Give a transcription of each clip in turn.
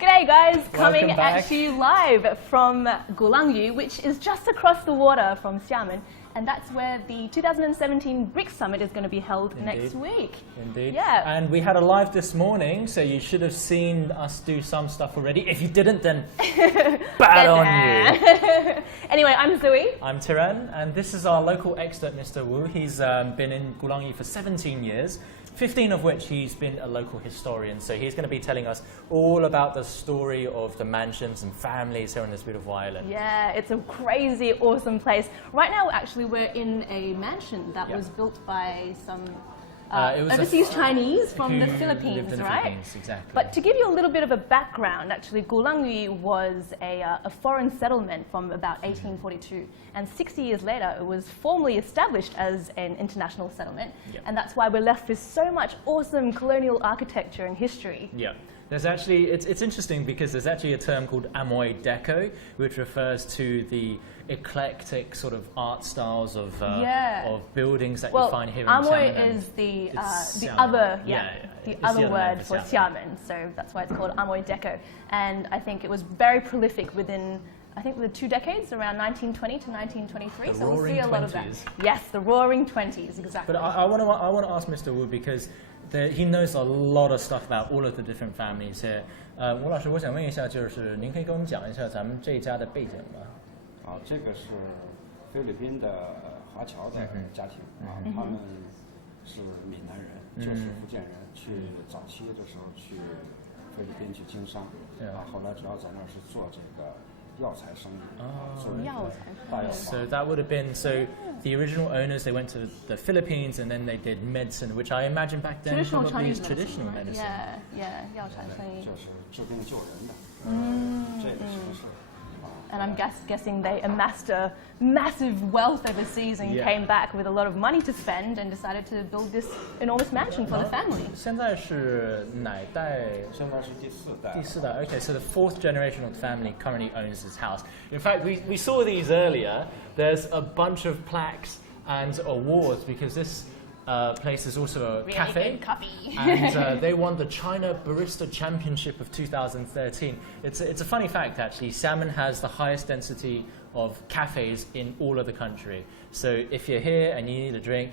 G'day guys, coming at you live from Gulangyu, which is just across the water from Xiamen, and that's where the 2017 BRICS Summit is going to be held next week. Indeed. Yeah. And we had a live this morning, so you should have seen us do some stuff already. If you didn't, then bad on you. Anyway, I'm Zoe. I'm Trigram, and this is our local expert, Mr. Wu. He's been in Gulangyu for 17 years. 15 of which he's been a local historian, so he's going to be telling us all about the story of the mansions and families here on this beautiful island. Yeah, it's a crazy, awesome place. Right now, actually, we're in a mansion that was built by some overseas Chinese from the Philippines, right? Philippines, exactly. But to give you a little bit of a background, actually, Gulangyu was a foreign settlement from about 1842, and 60 years later, it was formally established as an international settlement, and that's why we're left with so much awesome colonial architecture and history. Yeah. There's actually, it's interesting because there's actually a term called Amoy Deco, which refers to the eclectic sort of art styles of buildings that you find here in Xiamen. Amoy is the other word for Xiamen, so that's why it's called Amoy Deco. And I think it was very prolific within, I think, the 2 decades, around 1920 to 1923. So we'll see a lot of that. Yes, the Roaring '20s, exactly. But I want to ask Mr. Wu because he knows a lot of stuff about all of the different families here. 吴老师，我想问一下，就是您可以跟我们讲一下咱们这一家的背景吗？这个是菲律宾的华侨的家庭他们是闽南人，就是福建人，去早期的时候去菲律宾去经商，后来主要在那儿是做这个药材生意，做大药房。 So that would have been the original owners. They went to the Philippines and then they did medicine, which I imagine back then probably is traditional medicine. Yeah, 药材生意。就是治病救人的，这个形式。 And I'm guessing they amassed a massive wealth overseas and came back with a lot of money to spend and decided to build this enormous mansion for the family. 现在是哪代？现在是第四代。第四代。Okay, so the 4th generation of the family currently owns this house. In fact, we saw these earlier. There's a bunch of plaques and awards because this place is also a cafe, and they won the China Barista Championship of 2013. It's a funny fact actually. Xiamen has the highest density of cafes in all of the country. So if you're here and you need a drink,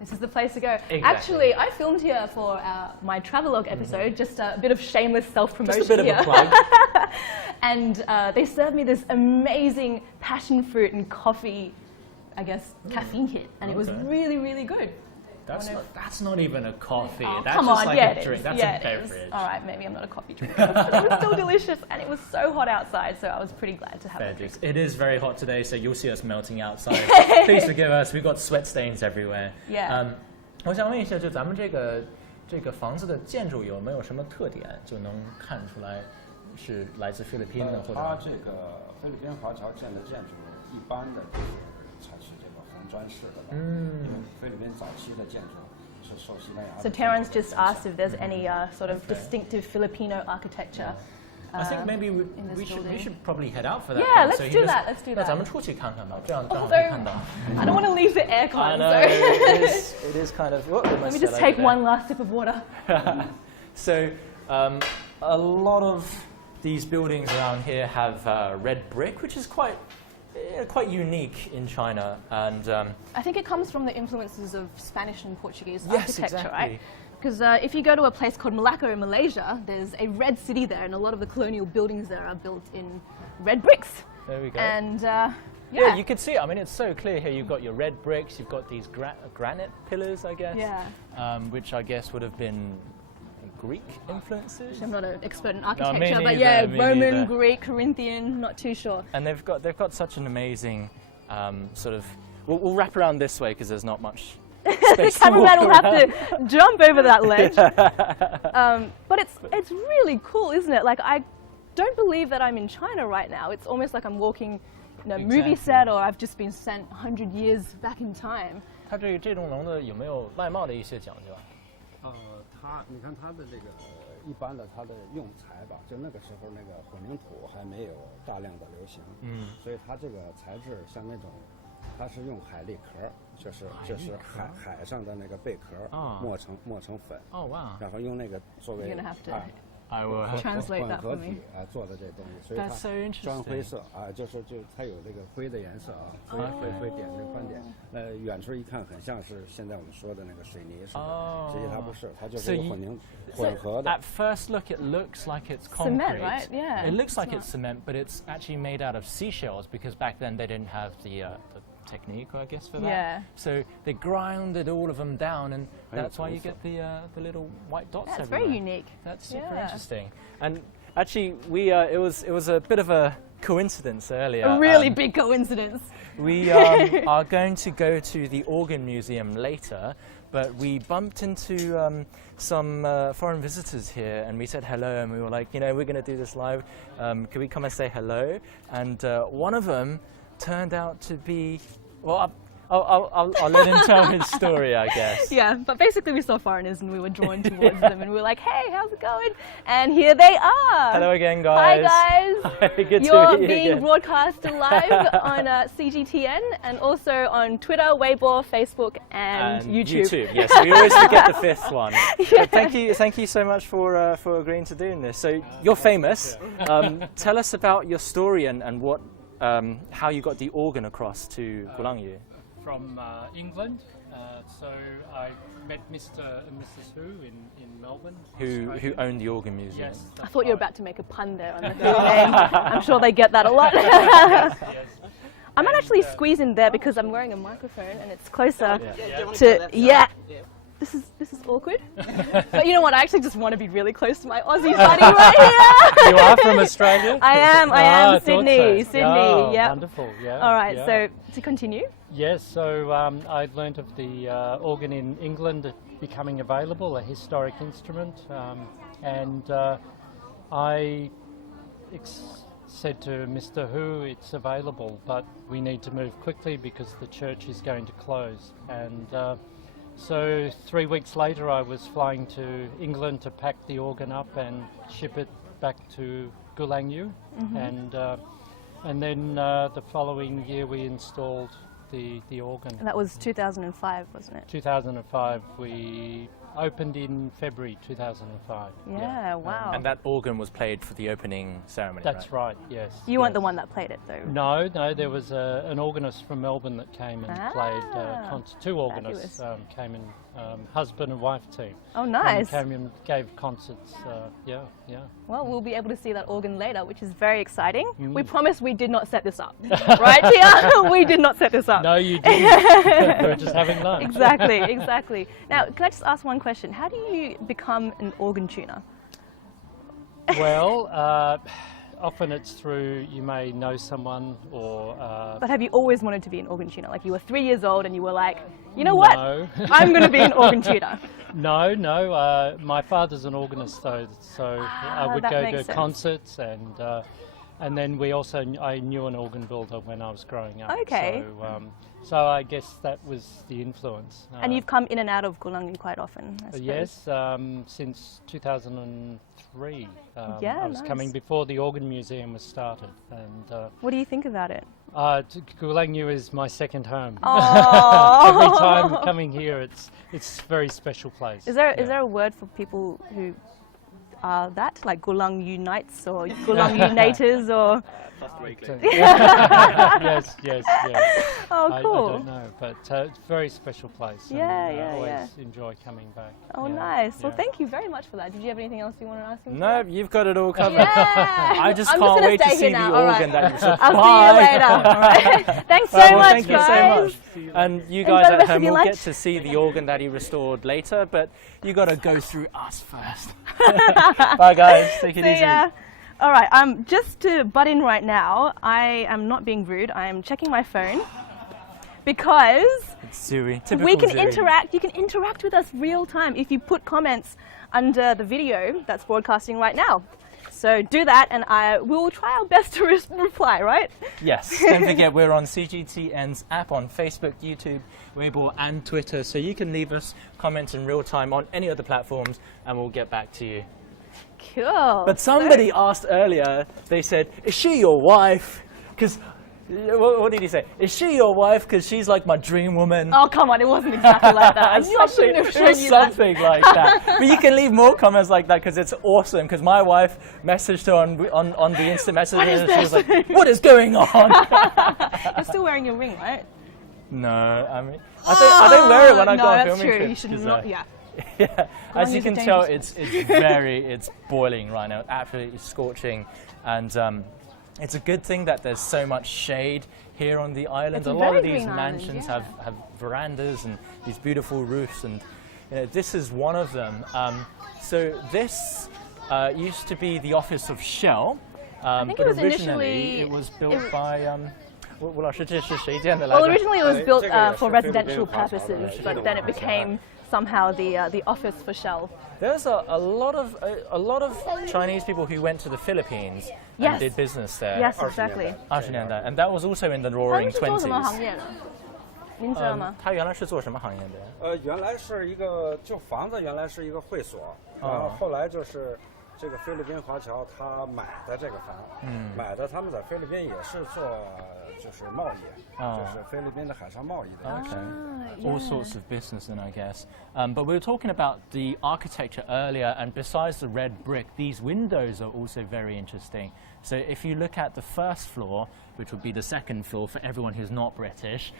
this is the place to go. Exactly. Actually, I filmed here for my travelogue episode, just a bit of shameless self-promotion just a bit here. of a plug. And they served me this amazing passion fruit and coffee, I guess, caffeine hit, and it was really, really good. That's not even a coffee. Oh, that's come just on, like a drink. That's a beverage. All right, maybe I'm not a coffee drinker, but it was still delicious, and it was so hot outside, so I was pretty glad to have it. It is very hot today, so you'll see us melting outside. Please forgive us. We've got sweat stains everywhere. Yeah. 我想问一下，就咱们这个房子的建筑有没有什么特点，就能看出来是来自菲律宾的，或者？它这个菲律宾华侨建的建筑，一般的就是采取这个红砖式的，因为菲律宾早期的建筑。 So Terence just asked if there's any sort of distinctive Filipino architecture. I think maybe we should probably head out for that. Yeah, let's do that. Let's do that. 那咱们出去看看吧，这样可以看到。I don't want to leave the aircon. I know it is kind of. Let me just take one last sip of water. So a lot of these buildings around here have red brick, which is quite unique in China, and I think it comes from the influences of Spanish and Portuguese yes, architecture, exactly. right? Because if you go to a place called Malacca in Malaysia, there's a red city there, and a lot of the colonial buildings there are built in red bricks. There we go. And yeah, you can see it. I mean, it's so clear here. You've got your red bricks. You've got these granite pillars, I guess. Yeah. Which I guess would have been Greek influences. I'm not an expert in architecture, neither, but yeah, Roman, neither. Greek, Corinthian, not too sure. And they've got such an amazing sort of. We'll wrap around this way because there's not much space. The cameraman will have to jump over that ledge. But it's really cool, isn't it? Like, I don't believe that I'm in China right now. It's almost like I'm walking in a movie set, or I've just been sent 100 years back in time. 它这栋楼的有没有外貌的一些讲究啊？你看它的这个一般的它的用材吧，就那个时候那个混凝土还没有大量的流行，所以它这个材质像那种，它是用海蛎壳，就是海上的那个贝壳磨成粉，然后用那个作为 I will have. Translate that 混合 for 体 me. 做的这东西，所以 That's so 它 interesting. 砖灰色就它有这个灰的颜色灰点这个斑点，远处一看很像是现在我们说的那个水泥似的，实际它不是，它就是一个混合的。 At first look, it looks like it's concrete. Cement, right? Yeah. It looks like it's cement, but it's actually made out of seashells because back then they didn't have the technique, I guess, for that. Yeah. So they grounded all of them down, and that's why you get the little white dots That's everywhere. very unique. That's super Yeah. interesting. And actually, it was a bit of a coincidence earlier. A really big coincidence. We are going to go to the Organ Museum later, but we bumped into some foreign visitors here, and we said hello, and we were like, we're going to do this live. Can we come and say hello? And one of them turned out to be, well, I'll let him tell his story, I guess. Yeah, but basically we saw foreigners and we were drawn towards them and we were like, hey, how's it going? And here they are. Hello again, guys. Hi, guys. Hi, good You're to meet you being again. broadcast live on CGTN and also on Twitter, Weibo, Facebook, and YouTube. Yes, we always forget the fifth one. But thank you so much for agreeing to doing this. So you're famous. Tell us about your story and what how you got the organ across to Gulangyu. From England, so I met Mr. and Mrs. Hu in Melbourne. Who owned the organ museum? Yes. I thought you were about to make a pun there on the name. I'm sure they get that a lot. Yes. I might actually squeeze in there because I'm wearing a microphone and it's closer Yeah. to, yeah. This is awkward. But you know what? I actually just want to be really close to my Aussie buddy right here. You are from Australia? I am I thought Sydney. so. Sydney, Oh, yeah. Wonderful, yeah. All right, yeah. so to continue. Yes, so I learnt of the organ in England becoming available, a historic instrument, and I said to Mr. Hu, it's available, but we need to move quickly because the church is going to close. And so 3 weeks later I was flying to England to pack the organ up and ship it back to Gulangyu, and then the following year we installed the organ. And that was 2005, wasn't it? 2005. We opened in February 2005. Yeah, wow. And that organ was played for the opening ceremony. That's right, yes. You weren't yes. the one that played it though. No, there was an organist from Melbourne that came and played two organists came in, husband and wife team. Oh, nice. Came and gave concerts, yeah. Well, we'll be able to see that organ later, which is very exciting. We promise we did not set this up. Right, Tia? We did not set this up. No, you didn't. We were just having lunch. Exactly. Now, can I just ask one question? How do you become an organ tuner? Well, often it's through, you may know someone or... But have you always wanted to be an organ tuner? Like you were 3 years old and you were like, you know what? No. I'm going to be an organ tuner. No. My father's an organist, though, so I would that go makes to sense. concerts, and then I knew an organ builder when I was growing up. Okay. So I guess that was the influence. And you've come in and out of Gulangyu quite often, I suppose. Yes, since 2003. Yeah, I was nice. coming before the organ museum was started, and What do you think about it? Gulangyu is my second home. Oh. Every time coming here, it's a very special place. Is there a word for people who are that, like Gulangyu Knights or Gulangyu Nators or? Yes. Oh, I cool. don't know, but it's a very special place. and Yeah, I always yeah. enjoy coming back. Oh, Yeah, nice. Well, yeah. thank you very much for that. Did you have anything else you wanted to ask me? No, you've got it all covered. Yeah. I just I'm can't gonna wait to stay see here the now. All organ right. that you saw. I'll see you later. All right. Thanks so much, thank guys. you so much. And you Enjoy guys the at rest of home your will lunch. get to see the organ that he restored later, but you got to go through us first. Bye, guys. Take it See easy. ya. All right. Just to butt in right now, I am not being rude. I am checking my phone because It's Zuri. Typical we can Zuri. interact. You can interact with us real time if you put comments under the video that's broadcasting right now. So do that, and I will try our best to reply. Right? Yes. Don't forget, we're on CGTN's app on Facebook, YouTube, Weibo, and Twitter, so you can leave us comments in real time on any other platforms, and we'll get back to you. Cool. But somebody asked earlier, they said, is she your wife? Because What did he say? Is she your wife? Because she's like my dream woman. Oh, come on, it wasn't exactly like that. I knew I shouldn't have shown you that. Something like that. But you can leave more comments like that because it's awesome. Because my wife messaged her on the instant message and she was like, "What is going on?" You're still wearing your ring, right? No, I mean, I don't wear it when I go on filming true. trips. You should not. Yeah. Yeah, as you Gulangyu can is a tell, dangerous it's boiling right now, absolutely scorching, and it's a good thing that there's so much shade here on the island. It's a lot very of these green island, mansions yeah. have verandas and these beautiful roofs, and this is one of them. So this used to be the office of Shell, think but it was originally initially- it was built by. Well, originally it was built for residential purposes, but then it became somehow the office for Shell. There's a lot of Chinese people who went to the Philippines Yes. and did business there. Yes, exactly. 20年代, and that was also in the 他 Roaring 们是做什么行 20s. 业的？您知道吗？他原来是做什么行业的？原来是一个就房子，原来是一个会所，然后后来就是这个菲律宾华侨他买的这个房，买的他们在菲律宾也是做就是贸易，就是菲律宾的海上贸易的。 Okay. All sorts of business then, I guess. But we were talking about the architecture earlier, and besides the red brick, these windows are also very interesting. So if you look at the first floor, which would be the second floor for everyone who's not British,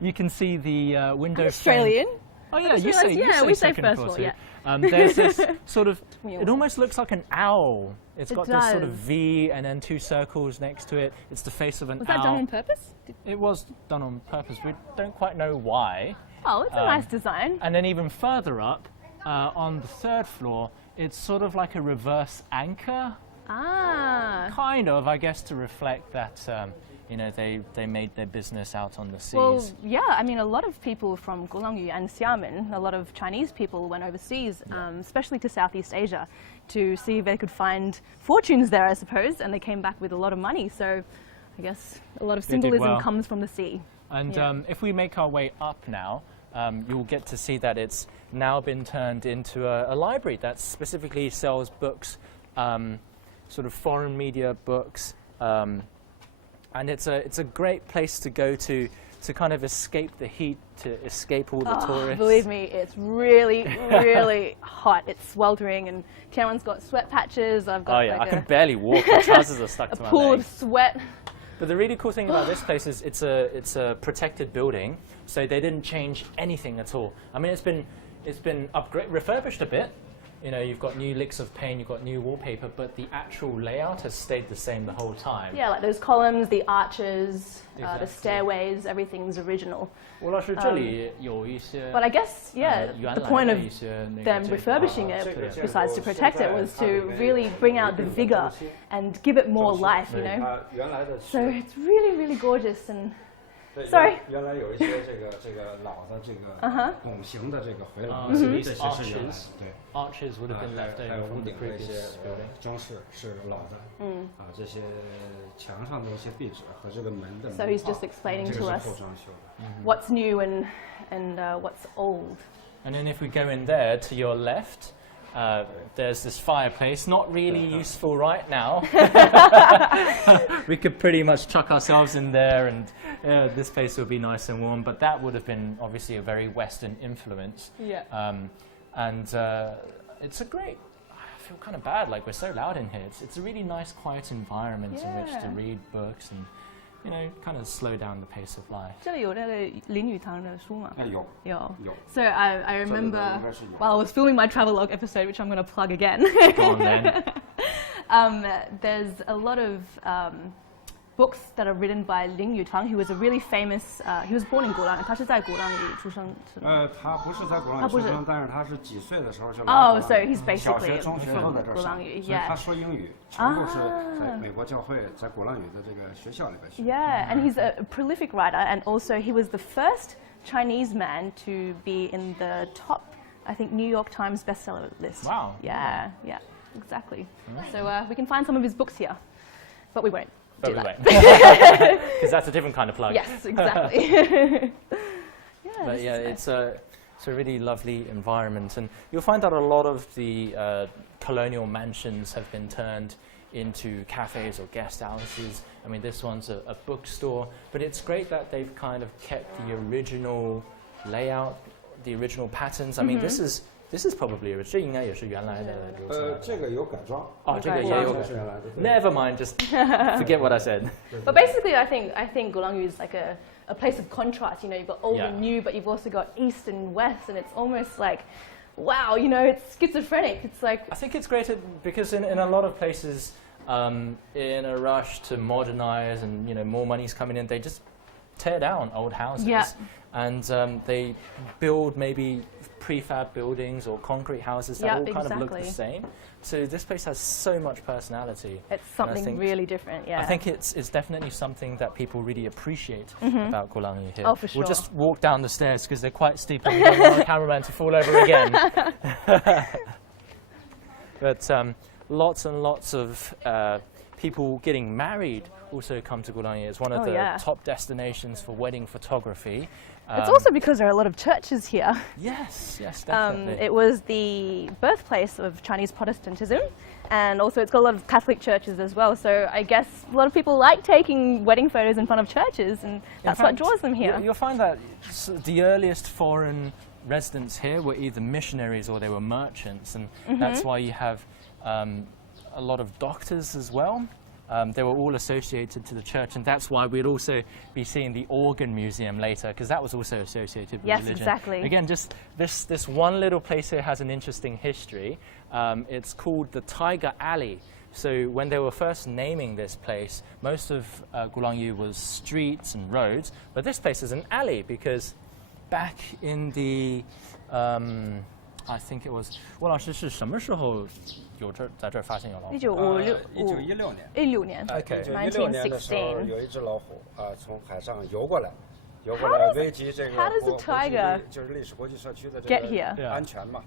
you can see the window Australian. frame. Oh yeah, just you say, realised, yeah, we say second first floor floor, too. yeah. There's this sort of, We it almost looks like an owl. It's It got this sort of does. V and then two circles next to it. It's the face of an Was owl. that done on purpose? It was done on purpose. We don't quite know why. Oh, it's a nice design. And then even further up, on the third floor, it's sort of like a reverse anchor. Ah. Kind of, I guess, to reflect that, they made their business out on the seas. Well, yeah, I mean, a lot of people from Gulangyu and Xiamen, a lot of Chinese people went overseas, especially to Southeast Asia, to see if they could find fortunes there, I suppose, and they came back with a lot of money. So I guess a lot of They did symbolism well. comes from the sea. And Yeah. if we make our way up now, you'll get to see that it's now been turned into a library that specifically sells books, sort of foreign media books, and it's a great place to go to kind of escape the heat, to escape all the tourists. Believe me, it's really, really hot. It's sweltering, and Cameron's got sweat patches. I've got Oh yeah, I like can barely walk. The trousers are stuck a to my pool of legs. sweat. But the really cool thing about this place is it's a protected building, so they didn't change anything at all. I mean, it's been refurbished a bit. You've got new licks of paint, you've got new wallpaper, but the actual layout has stayed the same the whole time. Yeah, like those columns, the arches, Exactly. the stairways, everything's original. 我老师这里有一些 But I guess, yeah, the point of 原来的一些那个 them 建筑 refurbishing it, 这个建筑 besides to protect it, was to 现在它里面 really bring out the vigor and give it more life, you know? 它原来的 So it's really, really gorgeous. And 对 Sorry 原来有一些这个老的这个拱形的这个回廊， So 这 these 些是原来 arches, 对。 arches would have been 还 left 还 over 有屋 from the 顶的一些 previous building. 装饰是老的，这些墙上的一些壁纸和这个门的门 So he's 框 just explaining 这个 to 是 us 后装修的。 what's new and what's old. And then if we go in there to your left, there's this fireplace, not really useful right now. We could pretty much chuck ourselves in there and this place would be nice and warm, but that would have been obviously a very Western influence. Yeah. And it's a great, I feel kind of bad, like we're so loud in here. It's a really nice, quiet environment in which to Yeah. read books and, kind of slow down the pace of life. 这里有那个林语堂的书吗？有有。有 So I remember 应该是有 while I was filming my travelogue episode, which I'm going to plug again. Go on then. There's a lot of books that are written by Lin Yutang, who was a really famous. He was born in Gulangyu. 他是在鼓浪屿出生是吗？他不是在鼓浪他不是屿出生，但是他是几岁的时候就来 Oh, 鼓 so 浪屿 he's basically 小学、中学都在这儿 from 上， Gulangyu, 所以 yeah. 他说英语全部是在美国教会，在鼓浪屿的这个学校里边学。 Yeah, and he's a prolific writer, and also he was the first Chinese man to be in the top, I think, New York Times bestseller list. Wow. Yeah, yeah, exactly. So we can find some of his books here, but we won't But do we that. won't. Because that's a different kind of plug. Yes, exactly. Yeah, But this yeah, is nice. it's It's a really lovely environment, and you'll find that a lot of the colonial mansions have been turned into cafes or guest houses. I mean, this one's a bookstore, but it's great that they've kind of kept the original layout, the original patterns. I mean, this is probably original. 这应该也是原来的留下来的。这个有改装。哦，这个也有改装。Never mind, just forget what I said. But basically, I think Gulangyu is like a place of contrast. You know, you've got old and new, but you've also got east and west, and it's almost like, wow, you know, it's schizophrenic. It's like I think it's great because in a lot of places, in a rush to modernize and more money's coming in, they just tear down old houses and they build maybe prefab buildings or concrete houses that all kind of look the same. So this place has so much personality. It's something really different, yeah. I think it's definitely something that people really appreciate about Gulangyu here. Oh, for sure. We'll just walk down the stairs because they're quite steep and we don't want the cameraman to fall over again. But lots and lots of people getting married also come to Gulangyu. It's one of the top destinations for wedding photography. It's also because there are a lot of churches here. Yes, definitely. It was the birthplace of Chinese Protestantism, and also it's got a lot of Catholic churches as well. So I guess a lot of people like taking wedding photos in front of churches, and that's what draws them here. You'll find that the earliest foreign residents here were either missionaries or they were merchants, and that's why you have a lot of doctors as well. They were all associated to the church, and that's why we'd also be seeing the organ museum later, because that was also associated with religion. Yes, exactly. Again, just this one little place here has an interesting history. It's called the Tiger Alley. So when they were first naming this place, most of Gulangyu was streets and roads, but this place is an alley because back in the I think it was 郭老师是什么时候有在这儿发现有老虎？1916年。Okay. 1916年的时候有一只老虎从海上游过来危及这个 How does a tiger 就是历史国际社区的 get here? 安全嘛。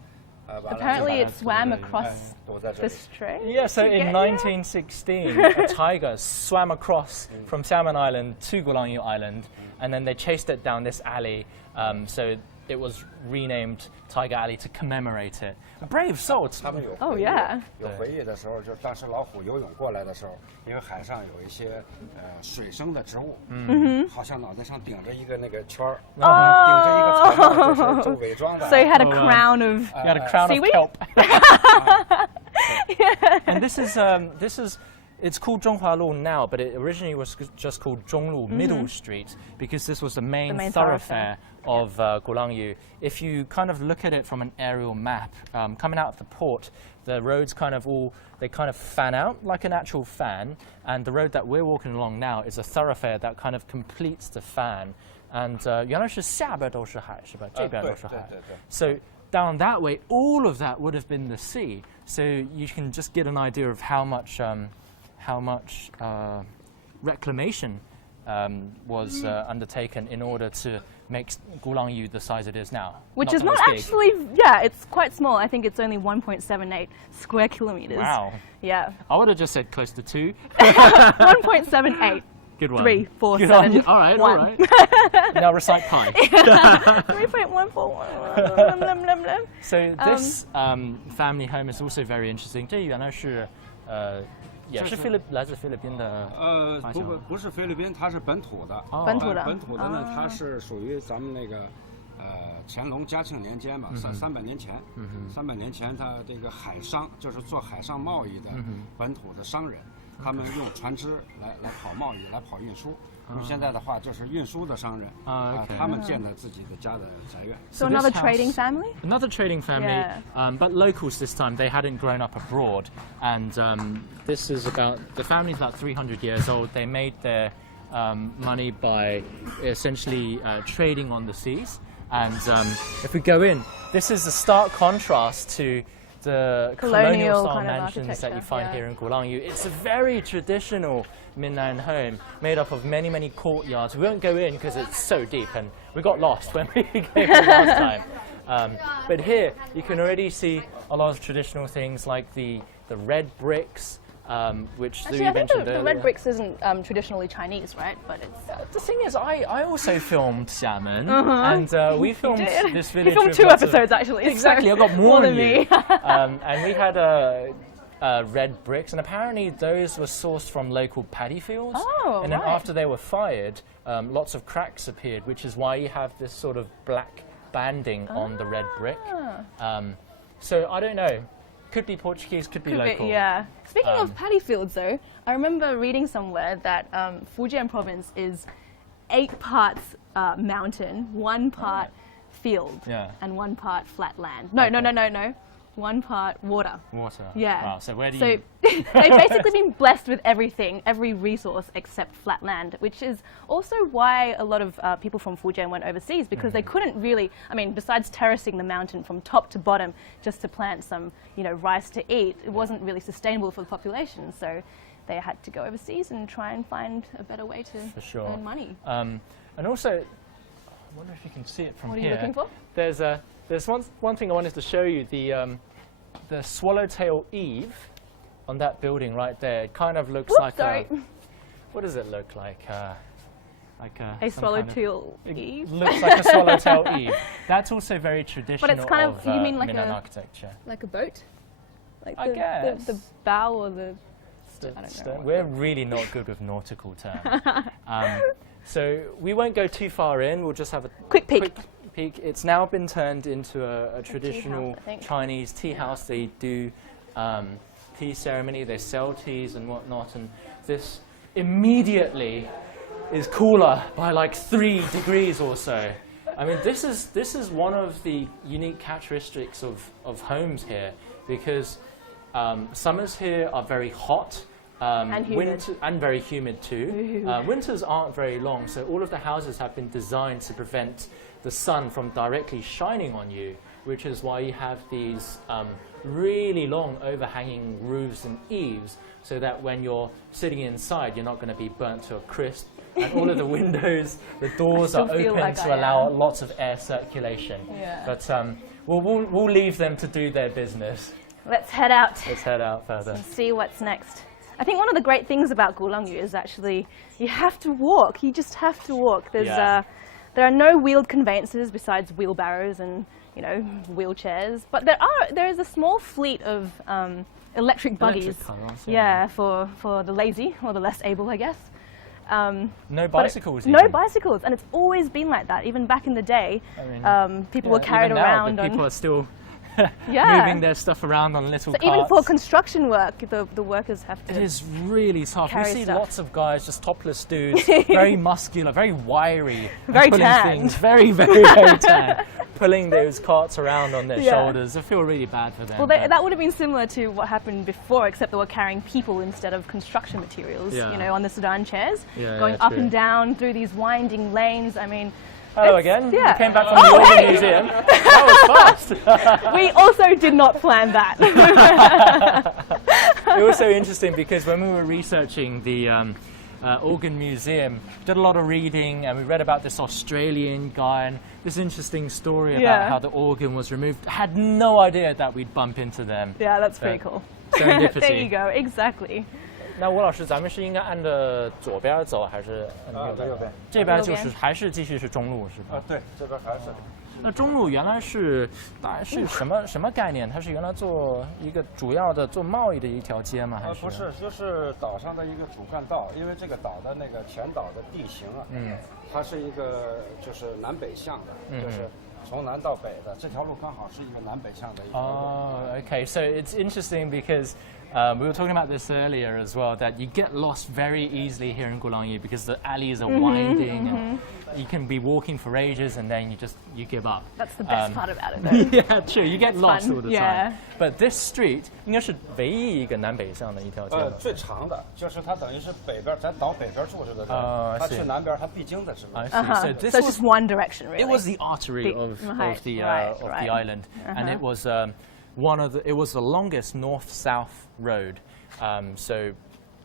Apparently it swam across the strait. Yeah, so in 1916, a tiger swam across from Salmon Island to Gulangyu Island, and then they chased it down this alley. So it was renamed Tiger Alley to commemorate it. A brave soul. Oh yeah. 有回忆的时候，就当时老虎游泳过来的时候，因为海上有一些水生的植物，好像脑袋上顶着一个那个圈儿，顶着一个草帽，就伪装的。So you had a crown of seaweed? Kelp. And this is. It's called Zhonghua now, but it originally was just called Zhonglu Middle Street because this was the main thoroughfare of Gulangyu. If you kind of look at it from an aerial map, coming out of the port, the roads kind of fan out like an actual fan, and the road that we're walking along now is a thoroughfare that kind of completes the fan. And 原来是下边都是海，是吧？这边都是海。So down that way, all of that would have been the sea. So you can just get an idea of how much reclamation was undertaken in order to make Gulangyu the size it is now. Which is not actually, it's quite small. I think it's only 1.78 square kilometers. Wow. Yeah. I would have just said close to 2. 1.78. Good one. 3, 4, 7. All right. Now recite pi. 3.141. So this family home is also very interesting. 这原来是也是来自菲律宾的。不是菲律宾，它是本土的。本土的呢，它是属于咱们那个乾隆嘉庆年间吧，300年前。300年前，他这个海商就是做海上贸易的本土的商人，他们用船只来跑贸易，来跑运输。用现在的话就是运输的商人他们建了自己的家的宅院。So another trading family? Another trading family, but locals this time. They hadn't grown up abroad, and this is the family's about 300 years old. They made their money by essentially trading on the seas. And if we go in, this is a stark contrast to the colonial style mansions that you find here in Gulangyu. It's a very traditional Minnan home made up of many, many courtyards. We won't go in because it's so deep and we got lost when we came in last time. But here you can already see a lot of traditional things like the red bricks, which Actually, Louis I think mentioned the earlier. red bricks isn't traditionally Chinese, right? But it's The thing is, I also filmed Xiamen, and we filmed this village. You filmed with 2 lots of- episodes actually. Exactly, so I got more than than me. And we had red bricks, and apparently those were sourced from local paddy fields. Oh, and then right. after they were fired, lots of cracks appeared, which is why you have this sort of black banding on the red brick. So I don't know. Could be Portuguese, could be local. Yeah. Speaking of paddy fields, though, I remember reading somewhere that Fujian province is 8 parts mountain, 1 part field, Yeah. and 1 part flat land. No. 1 part water. Water. Yeah. Wow. So where do So you? they've basically been blessed with everything, every resource except flat land, which is also why a lot of people from Fujian went overseas, because they couldn't really, I mean, besides terracing the mountain from top to bottom just to plant some, rice to eat, it wasn't really sustainable for the population. So they had to go overseas and try and find a better way to For sure. earn money. And also, I wonder if you can see it from What are here. you looking for? There's one thing I wanted to show you, the swallowtail eave on that building right there. It kind of looks Whoops, like sorry. what does it look like? A some kind of- swallowtail it eve? looks like a swallowtail eve. That's also very traditional But it's kind of, you mean like Minnan a- architecture. Like a boat? Like I guess. the bow or the... I don't know. Stern. We're really not good with nautical terms. So we won't go too far in. We'll just have a Quick peek. peek. It's now been turned into a traditional house, I think. Chinese tea house. They do tea ceremony. They sell teas and whatnot. And this immediately is cooler by like 3 degrees or so. I mean, this is one of the unique characteristics of homes here, because summers here are very hot. And humid. Winter, and very humid too. Winters aren't very long, so all of the houses have been designed to prevent the sun from directly shining on you, which is why you have these really long overhanging roofs and eaves, so that when you're sitting inside, you're not going to be burnt to a crisp. And all of the windows, the doors are still feel open like to I allow am. lots of air circulation. Yeah. But we'll leave them to do their business. Let's head out Let's head out further. and see what's next. I think one of the great things about Gulangyu is actually you have to walk. You just have to walk. There's there are no wheeled conveyances besides wheelbarrows and wheelchairs, but there is a small fleet of electric buggies. Electric cars, yeah, for the lazy or the less able, I guess. No But bicycles. No even. bicycles, and it's always been like that. Even back in the day, I mean, people were carried even now, around but on. people are still Yeah. moving their stuff around on little So carts. even for construction work, the workers have to. It is really tough. We carry see stuff. lots of guys, just topless dudes, very muscular, very wiry, and Very pulling tanned. things, very, very tan, pulling those carts around on their Yeah. shoulders. I feel really bad for them. Well, but- that would have been similar to what happened before, except they were carrying people instead of construction materials. Yeah. On the sedan chairs, Yeah, going yeah, up true. and down through these winding lanes. I mean, Hello it's- again. yeah. You came back from the Organ Museum. That was fast. we also did not plan that. It was so interesting because when we were researching the Organ Museum, we did a lot of reading, and we read about this Australian guy and this interesting story about Yeah. how the organ was removed. Had no idea that we'd bump into them. Yeah, that's pretty Yeah. cool. Serendipity. There you go. Exactly. 那吴老师，咱们是应该按着左边走，还是按着右边？右边。这边就是还是继续是中路是吧？对，这边还是。那中路原来是大概是什么概念？它是原来做一个主要的做贸易的一条街吗？还是？不是，就是岛上的一个主干道，因为这个岛的那个全岛的地形啊，它是一个就是南北向的，就是从南到北的，这条路刚好是一个南北向的一条路。Oh, okay. So it's interesting because we were talking about this earlier as well, that you get lost very easily here in Gulangyu because the alleys are winding and you can be walking for ages and then you give up. That's the best part about it, though. Yeah, true. You get lost fun, all the yeah. time. But this street 应该是唯一一个南北向的一条街吧。最长的就是它等于是北边，咱岛北边住着的人，他去南边他必经的是。 I see. So this So it's was just one direction, really. it was the artery of the Right. island, and it was it was the longest north-south road. So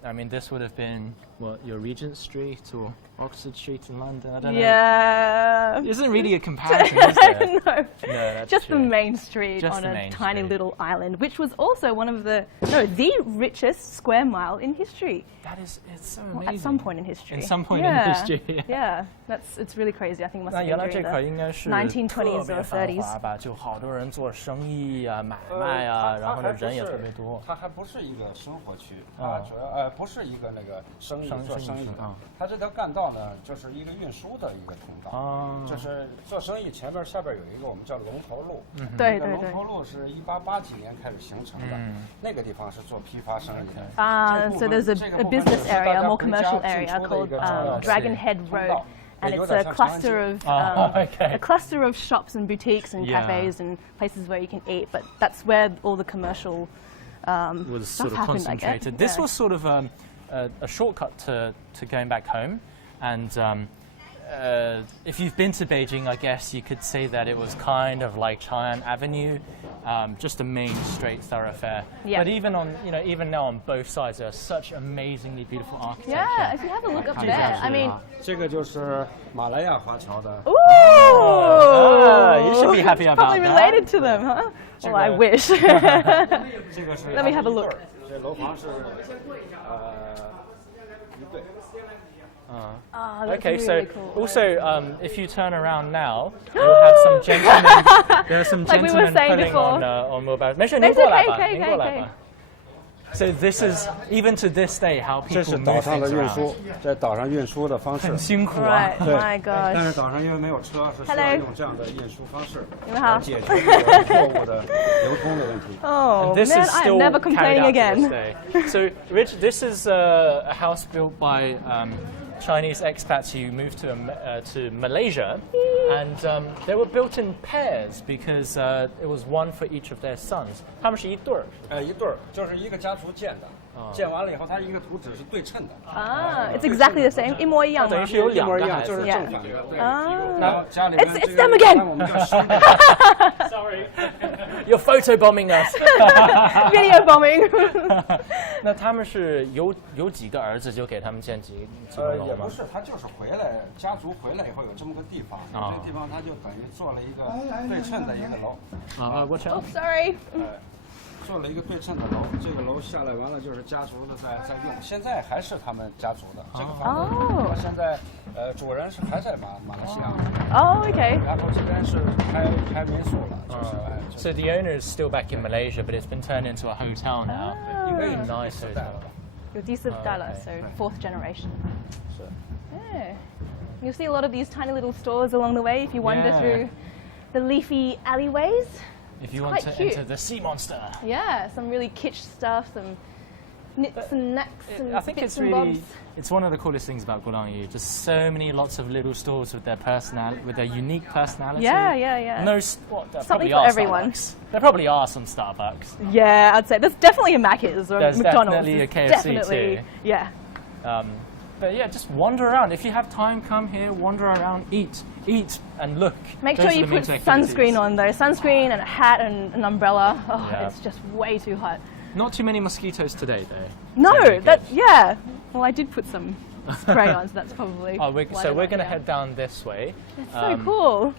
I mean, this would have been, what, your Regent Street or Oxford Street in London? I don't know. Yeah. Isn't really a comparison, is there? No. That's Just true. the main street Just on the a main tiny street. little island, which was also the richest square mile in history. That is, it's so Well, amazing. at some point in history. At some point Yeah. in history, yeah. Yeah, it's really crazy. I think it must 那 have 原 been 来这 during 块 the 应该是 1920s 特别 or 繁 30s. 华吧，就好多人做生意啊、买卖啊，然后呢人也特别多。它还不是一个生活区，啊它主要不是一个那个生意做生意的啊。它这条干道呢，就是一个运输的一个通道。哦就是做生意前边下边有一个我们叫龙头路。对这个对对龙头路是1880几年开始形成的，那个地方是做批发生意的。 So there's a business area, a more commercial area called Dragon Head Road, and it's a cluster of a cluster of shops and boutiques and Yeah. cafes and places where you can eat. But that's where all the commercial was stuff sort of happened, I guess. concentrated. This Yeah. was sort of a shortcut to going back home, and if you've been to Beijing, I guess you could say that it was kind of like Chang'an Avenue, just a main straight thoroughfare. Yeah. But even even now on both sides, there's such amazingly beautiful architecture. Yeah, if you have a look up there, I mean, 这个就是马来亚华侨的。 ooh, you should be happy about probably that. related to them, huh? Well, I wish. 这个是 Let me have a look. 这楼房是一对。 Oh, that's Okay, so really cool. also if you turn around now, you'll have some gentlemen. There are some Like we were gentlemen saying pulling before. on mobile. 没事， 没事，您过来吧，可以，您过来吧。可以。 So this is even to this day how 这 people 是 move 岛上的 things 运输 around. ，在岛上运输的方式。很辛苦啊。 Right, my 但 gosh. 是岛上因为没有车，是需 Hello 要用这样的运输方式你们好来解决这个货物的流通的问题。 Oh, This man, is I am still never carried complaining out to this again. day. So, Rich, this is a house built by Chinese expats who moved to Malaysia, and they were built in pairs because it was one for each of their sons. 他们是一对儿。一对儿就是一个家族建的，建完了以后，它一个图纸是对称的， Ah, it's exactly the same. 一模一样吗？等于是有一模一样，两个孩子就是。正反的。对，然后家里面 It's 这个 them again 一般我们叫兄弟。 Sorry, you're photobombing us. Video bombing. 那他们是有几个儿子就给他们建几栋楼吗也不？是，他就是回来，家族回来以后有这么个地方，这个地方他就等于做了一个对称的一个楼， Watch out. Oh, sorry. 做了一个对称的楼，这个楼下来完了就是家族的在用，现在还是他们家族的这个房子，哦现在主人是还在马来西亚， Oh, okay. 然后这边是开民宿了，就是 So the owner is still back in Malaysia, but it's been turned into a hotel now. Very nice hotel. Your Dala, so fourth generation. Yeah. You'll see a lot of these tiny little stores along the way if you wander Yeah. through the leafy alleyways. If you It's want quite to cute. enter the sea monster. Yeah, some really kitsch stuff, some knits and knacks and I think bits it's and really, bobs. it's one of the coolest things about Gulangyu. Just so many, lots of little stores with their unique personality. Yeah, yeah, yeah. And those, there Something probably for are everyone. Starbucks. There probably are some Starbucks. Yeah, I'd say there's definitely a Macca's or There's McDonald's. definitely a There's KFC definitely, too. Yeah. But yeah, just wander around. If you have time, come here, wander around, eat, and look. Make Those sure are you the main put activities. sunscreen on though. Sunscreen and a hat and an umbrella. Oh, Yeah. it's just way too hot. Not too many mosquitoes today, though. No, Very that good. yeah. Well, I did put some spray on, so that's probably. Oh, why so they're we're not going to here. head down this way. It's so cool.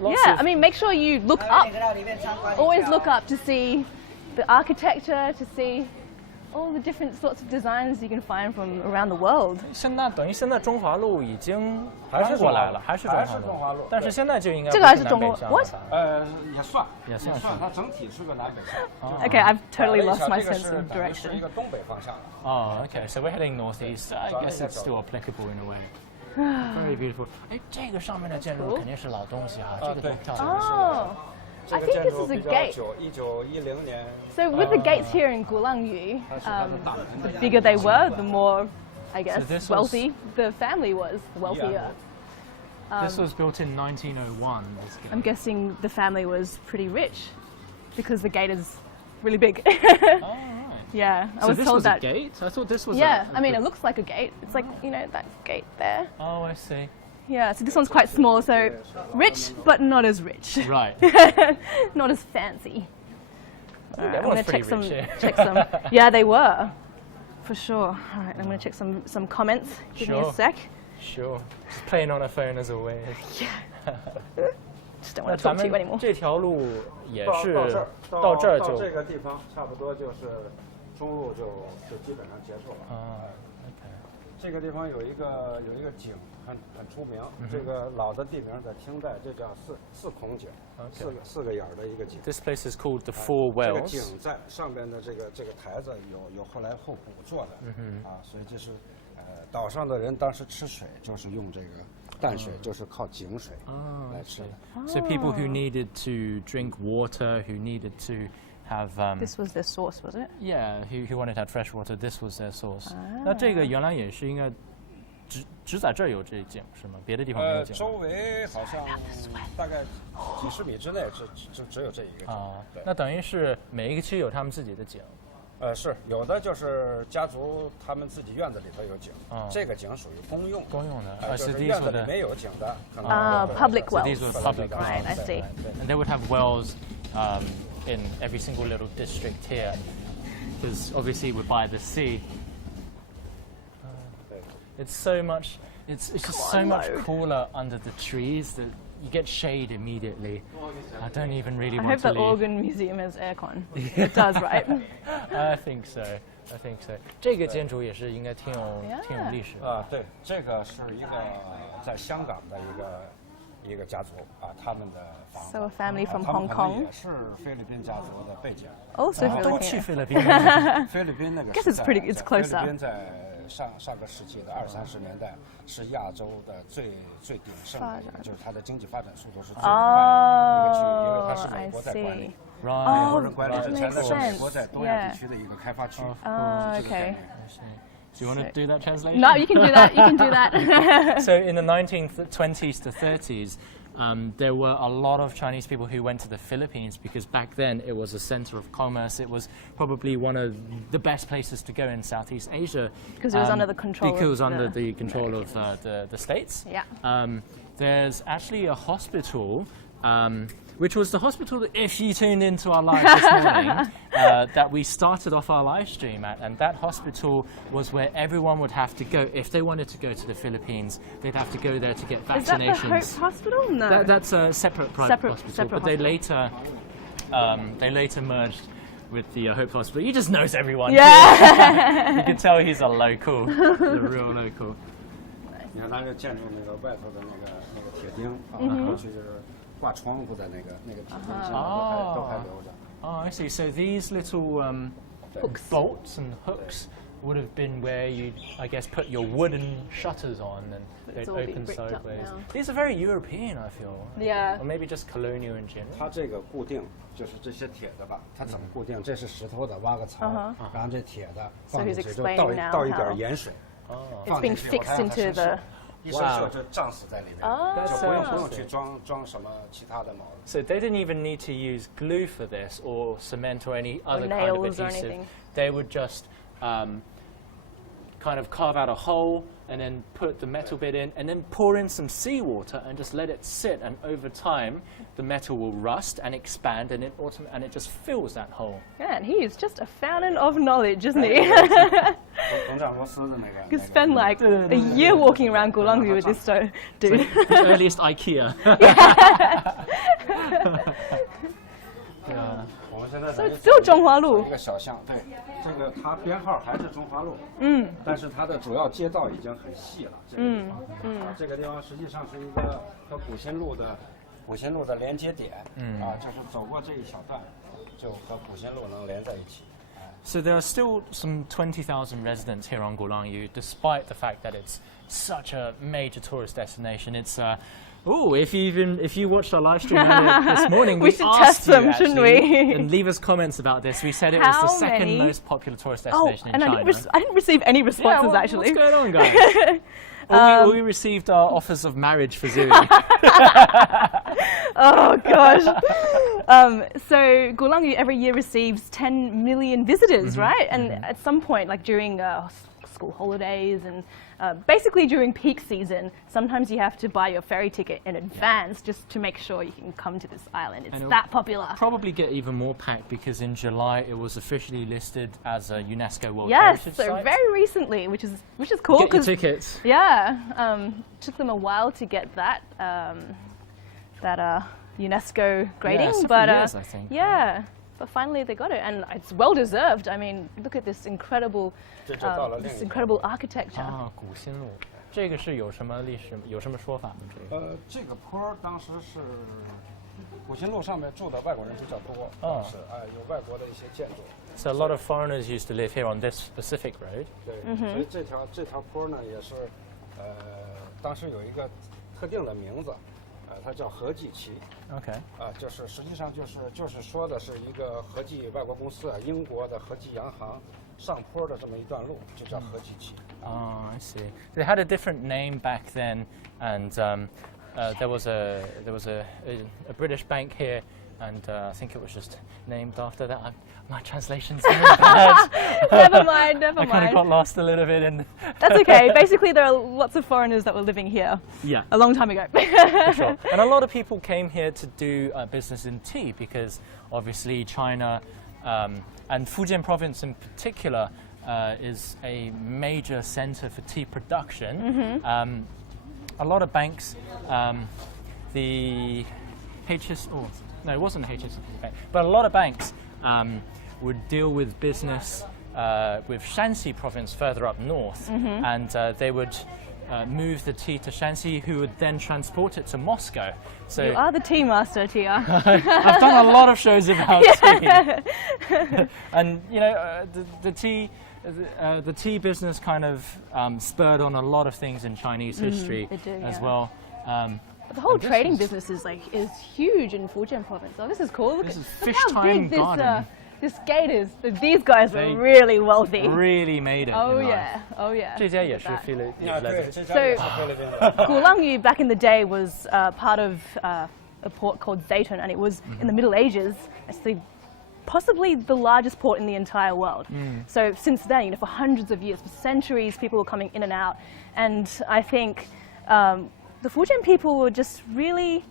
Lots Yeah, of- I mean, make sure you look up. Always look up to see the architecture, to see all the different sorts of designs you can find from around the world. 现在等于现在中华路已经还是搬过来了，还是还是中华路但是现在就应该这个还是不中国南北向 What？了吧也算，它整体是个南北向。 Okay, I've totally 改了一 lost 下 my 这个 sense 是 of 等于是一 direction. 个东北方向的。 Oh, okay. So we're heading northeast. I guess it's still applicable in a way. Very beautiful. 哎，这个上面的建筑肯定是老东西哈，这个多对漂亮。 Oh, 这 I 个 think 建 this 筑 is a 比较 gate. 久，1910年。 So with the gates here in Gulangyu, the bigger they were, the more, I guess, this was- wealthy the family was. Wealthier. This was built in 1901. This gate. I'm guessing the family was pretty rich because the gate is really big. Oh, right. Yeah, I So was this told was that. a gate? I thought this was Yeah, a I mean, it looks like a gate. It's like, you know, that gate there. Oh, I see. Yeah, so this one's quite small, so rich, but not as rich. Right. Not as fancy. Alright, I'm Everyone's gonna check pretty some, rich here. check some. Yeah, they were. For sure. All right, I'm going to check some comments. Give me a Sure. sec. Sure. Just playing on a phone as always. Just don't 那 want to 咱 talk to you 们 anymore. 这条路也到是到这儿就这个地方，差不多就是中路就基本上结束了。啊，OK。这个地方有一个井很出名，这个老的地名在清代，这叫四孔井，四个眼儿的一个井。 This place is called the Four 这个 Wells. 井在上边的这个台子有后来后补做的，所以这是岛上的人当时吃水就是用这个淡水，就是靠井水来吃的。So people who needed to drink water, who needed to have This was their source, was it? yeah, who wanted to have fresh water, this was their source. 那这个原来也是应该只在这儿有这井是吗？别的地方没有井？周围好像大概几十米之内只有这一个井。啊对，那等于是每一个区有他们自己的井。是有的就是家族他们自己院子里头有井，这个井属于公用的，就是院子里没有井的，可能 public So wells. these were public Right, I wells. see. And they would have wells in every single little district here, because obviously we're by the sea. It's so much. It's just so much cooler under the trees that you get shade immediately. I don't even really I want hope to the leave. organ museum has aircon. It does, right? I think so. I think so. 这个建筑也是应该挺有历史的。对，这个是一个在香港的一个家族他们的房子。 So a family from 他们 Hong 可能 Kong. 也是菲律宾家族的背景。 Also 都去 Philippines. 菲律宾。菲律宾那个 Guess 时 it's 代 pretty- it's 在 closer. 菲律宾在上个世纪的20-30年代是亚洲的最鼎盛的一个，就是它的经济发展速度是最快的一个区域，因为它是美国在管理。 Right. 美国人管理之前 makes 的是美 sense. 国在东亚地区的一个开发区。 Okay. Do you want to do that translation? No, you can do that. You can do that. So in the 1920s to 30s, there were a lot of Chinese people who went to the Philippines because back then it was a center of commerce. It was probably one of the best places to go in Southeast Asia. Because it was under the control Because it was of under the the control of the States. Yeah. There's actually a hospital, which was the hospital that if you tuned into our live this morning, that we started off our live stream at, and that hospital was where everyone would have to go. If they wanted to go to the Philippines, they'd have to go there to get Is that the Hope vaccinations. Hospital? No. That's a separate private hospital, separate but they hospital. later merged with the Hope Hospital. He just knows everyone. Yeah. You can tell he's a local, the real local. 你看它这建筑那个外头的那个铁钉过去就是挂窗户的那个铁钉，现在都还留着。 Oh, I see. So these little bolts and hooks would have been where you, I guess, put your wooden shutters on and they'd all been open bricked up sideways. now. These are very European, I feel. Yeah. Or maybe just colonial in general. 它这个固定就是这些铁的吧？它怎么固定？这是石头的，挖个槽，然后这铁的放进去，就 he's 倒 explaining 倒一 now 点 how 盐水， It's being fixed into the. 一生锈就胀死在里面，就不用去装什么其他的锚。 So they didn't even need to use glue for this or cement or any other kind of nails or adhesive. anything. They would just kind of carve out a hole and then put the metal bit in and then pour in some seawater and just let it sit, and over time the metal will rust and expand and it just fills that hole. Man, he is just a fountain of knowledge, isn't he? 膨胀螺丝的那个。 Could spend like a year walking around Gulangyu with this dude. The earliest IKEA. 我们现在 So it's still 中华路一个小巷，对，这个它编号还是中华路，但是它的主要街道已经很细了，这个地方，这个地方实际上是一个和古新路的连接点，就是走过这一小段，就和古新路能连在一起。 So there are still some 20,000 residents here on Gulangyu, despite the fact that it's such a major tourist destination. It's if you watched our live stream earlier this morning, We we should asked test them, you shouldn't actually, we? and leave us comments about this. We said it was the How second many? most popular tourist Oh, destination and in I China. didn't receive any responses actually. What's going on, guys? We received our offers of marriage for Zurich. Oh gosh. So Gulangyu every year receives 10 million visitors, right? And at some point, like during school holidays, and basically during peak season, sometimes you have to buy your ferry ticket in advance just to make sure you can come to this island. It's that popular. Probably get even more packed because in July it was officially listed as a UNESCO World Heritage Yes, so Site. very recently, which is cool. Get your 'cause tickets. Yeah, took them a while to get that UNESCO grading, several but years, I think. yeah, but finally they got it, and it's well deserved. I mean, look at this incredible architecture. 啊，古新路，这个是有什么历史？有什么说法吗？这个？这个坡儿当时是古新路上面住的外国人比较多，当时有外国的一些建筑。So a lot of foreigners used to live here on this specific road. 对，所以这条坡呢也是，当时有一个特定的名字，它叫和记旗。OK. 就是实际上就是说的是一个和记外国公司英国的和记洋行上坡的这么一段路，就叫和记旗。Oh, I see. They had a different name back then, and there was a British bank here, and I think it was just named after that. My translation's very bad. Never mind. I kind of got lost a little bit in. That's okay. Basically, there are lots of foreigners that were living here. Yeah. A long time ago. For sure. And a lot of people came here to do business in tea because obviously China and Fujian province in particular is a major center for tea production. A lot of banks, the no, it wasn't the HSBC bank, but a lot of banks would deal with business with Shanxi province further up north, and they would move the tea to Shanxi, who would then transport it to Moscow. So You are the tea master, Tia. I've done a lot of shows about tea, and you know the tea business kind of spurred on a lot of things in Chinese history as well. But the whole trading business is huge in Fujian province. Oh, this is cool. Look, This is look Fish how Time big Garden. This gate is. These guys They are really wealthy. Really made it. Oh in life. yeah, oh yeah. 这家也 Look 是 at that. 菲律宾 对，这家 So 也是菲律宾的。 Gulangyu back in the day was part of a port called Zaytun, and it was in the Middle Ages, actually possibly the largest port in the entire world. So since then, you know, for hundreds of years, for centuries, people were coming in and out, and I think the Fujian people were just really.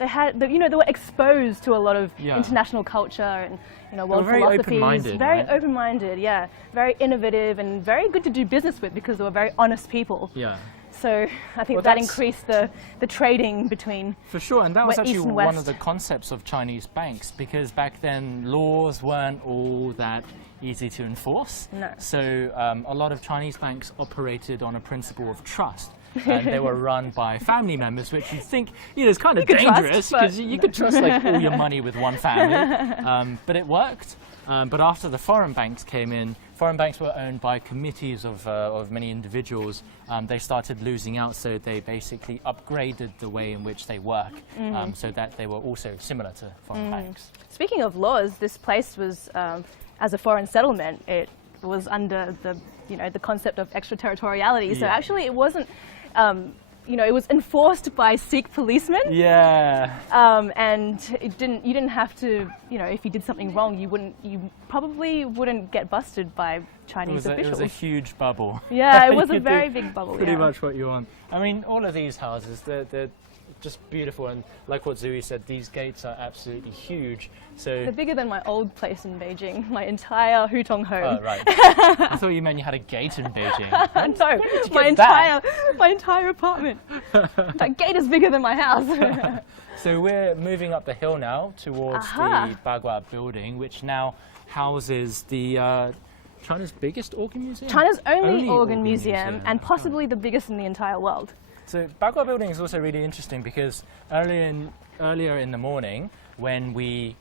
They were exposed to a lot of international culture and world very philosophies. open-minded, Very right? open-minded, yeah. Very innovative and very good to do business with because they were very honest people. Yeah. So I think Well, that that's- increased the trading between. For sure, and that was Where actually East and one of West. the concepts of Chinese banks because back then laws weren't all that easy to enforce. No. So a lot of Chinese banks operated on a principle of trust. And they were run by family members, which you think is kind of could trust, dangerous but- because you could trust like all your money with one family. But it worked. But after the foreign banks came in, foreign banks were owned by committees of many individuals. They started losing out, so they basically upgraded the way in which they work, so that they were also similar to foreign banks. Speaking of laws, this place was, as a foreign settlement, it was under the concept of extraterritoriality. So Yeah. actually, it wasn't. It was enforced by Sikh policemen. Yeah. And you didn't have to, if you did something wrong, you probably wouldn't get busted by Chinese It officials. was a huge bubble. Yeah, it was You a could very do big bubble. Pretty yeah. much what you want. I mean, all of these houses, they're just beautiful, and like what Zui said, these gates are absolutely huge. So. They're bigger than my old place in Beijing, my entire Hutong home. Oh, right. I thought you meant you had a gate in Beijing. No, my entire apartment. That gate is bigger than my house. So we're moving up the hill now towards the Bhagwat Building, which now houses the China's biggest organ museum? China's only organ museum, and possibly the biggest in the entire world. So Bagualou Building is also really interesting because earlier in the morning, when we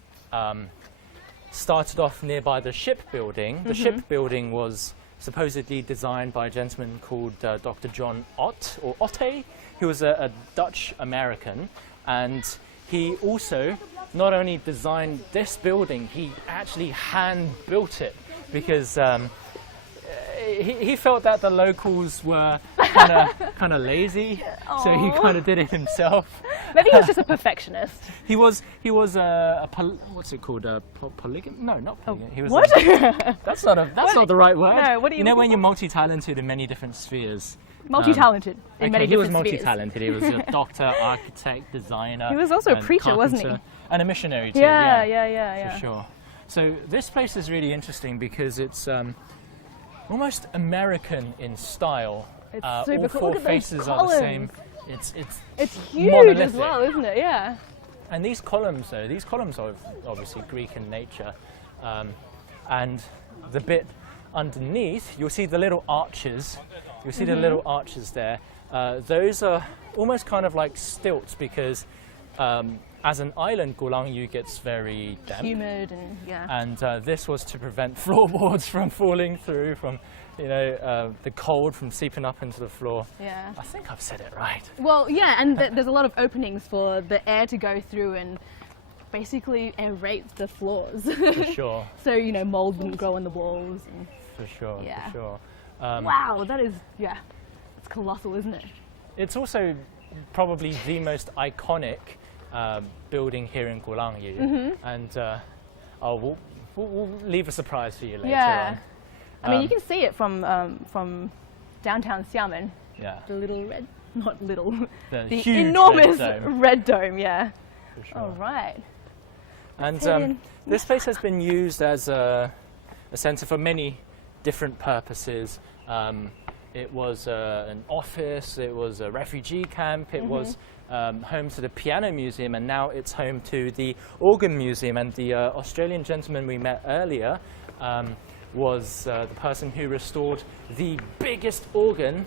started off nearby the shipbuilding, the shipbuilding was supposedly designed by a gentleman called Dr. John Ott, or Otte, who was a Dutch American, and he also not only designed this building, he actually hand built it because he felt that the locals were kind of lazy, so he kind of did it himself. Maybe he was just a perfectionist. He was what's it called? Polygamy? No, not polygamy. He was What? that's not the right word. No, what do you know when mean? you're multi-talented in many different spheres? Multi-talented in many he was different spheres. multi-talented. He was a doctor, architect, designer. He was also a and preacher, wasn't he? carpenter, And a missionary too. Yeah. For sure. So this place is really interesting because it's almost American in style. It's All super cool. four Look at those faces are the same. columns. It's huge monolithic. as well, isn't it? Yeah. And these columns are obviously Greek in nature, and the bit underneath, you'll see the little arches. You'll see the little arches there. Those are almost kind of like stilts because as an island, Gulangyu gets very damp. Humid and yeah. And this was to prevent floorboards from falling through, from the cold from seeping up into the floor. Yeah. I think I've said it right. Well, yeah, and there's a lot of openings for the air to go through and basically aerate the floors. For sure. So, mold wouldn't grow on the walls. And For sure. Yeah. For sure. wow, that is, it's colossal, isn't it? It's also probably the most iconic building here in Gulangyu, and we'll leave a surprise for you later on. I mean, you can see it from downtown Xiamen. Yeah. The little red, not little, The the huge enormous red dome. red dome, yeah. For sure. All right. And this place has been used as a centre for many different purposes. It was an office, it was a refugee camp, it was home to the piano museum, and now it's home to the organ museum. And the Australian gentleman we met earlier was the person who restored the biggest organ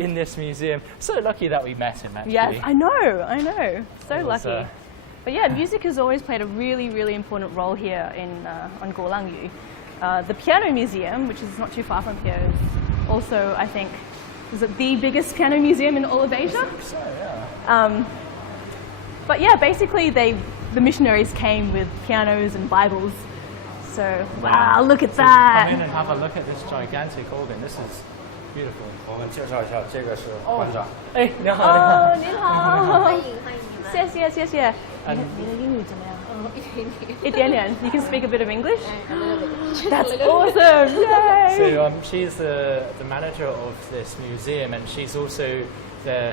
in this museum. So lucky that we met him, actually. Yes, I know. So It was, lucky. But yeah, music has always played a really, really important role here on Gulangyu. The Piano Museum, which is not too far from here, is also, I think, is it the biggest piano museum in all of Asia? So, yeah. But yeah, basically the missionaries came with pianos and Bibles. So, wow, look at Come in that! and have a look at this gigantic organ. This is beautiful. 我们介绍一下，这个是馆长。哎，你好，哦，您好，欢迎你们。谢谢。你的英语怎么样？一点点。You can speak a bit of English? That's awesome! Yay! So she's the manager of this museum, and she's also the